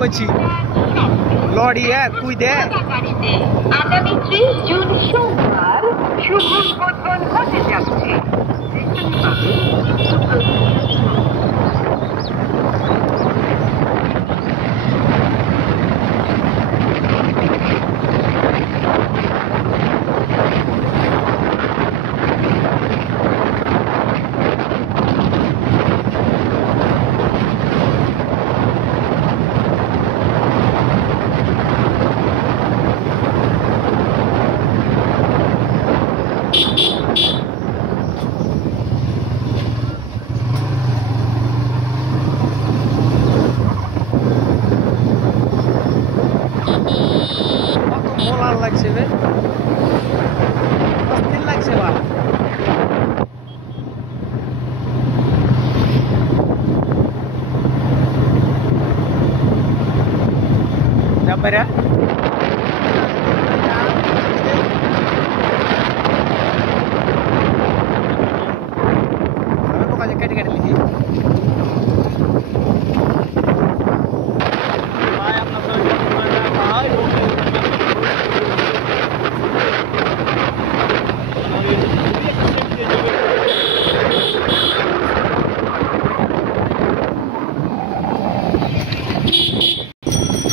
কইছি লড়ি কুই দে আগামী 30 জুন সোমবার শুভ উদ্বোধন হতে যাচ্ছে। লাগছে রে অস্থির লাগছে বা যাবারা কেটে কেটে লিখি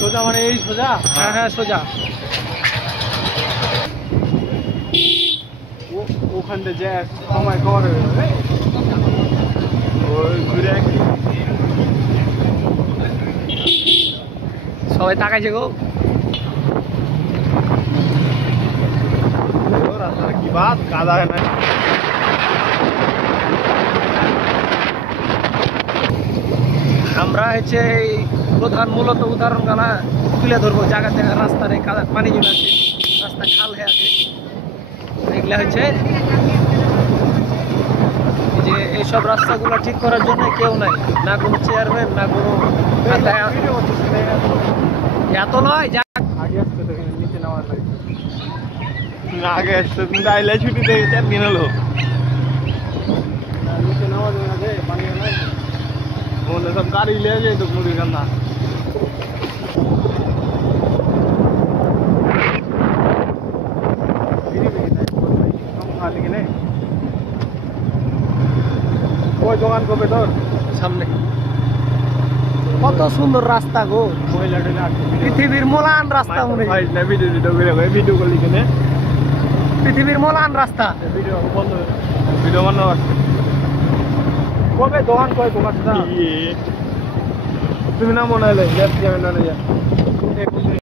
সোজা মানে এই সোজা হ্যাঁ হ্যাঁ সোজা ওখান থেকে যে সময় কর ঘুরে সবাই তাকাইছে গো রাস্তা কি বাত কাদা না আমরা হচ্ছে প্রধান মূলত উদাহরণ গালা তুলে ধরবো জায়গা জায়গা রাস্তার পানি জমে আছে রাস্তা খাল হয়ে আছে এগুলা হচ্ছে যে এইসব রাস্তাগুলো ঠিক করার জন্য কেউ নাই না কোনো চেয়ারম্যান না কোনো এত নয় যা আগে আসতে নিচে নেওয়ার না আগে আসতে কিন্তু আইলে ছুটি দিয়ে 4 দিন হলো নিচে নেওয়া যাবে পানি নাই বলে সব গাড়ি ले जाए तो मुड़ी करना ওই দোকান কবে তোর সামনে কত সুন্দর রাস্তা গো পৃথিবীর মলান রাস্তা মনে হয় না ভিডিও করলি কেন পৃথিবীর মলান রাস্তা ভিডিও বন্ধ ভিডিও বন্ধ কবে দোকান কয় দোকান তুমি না মনে হলে লেফট যাবেন না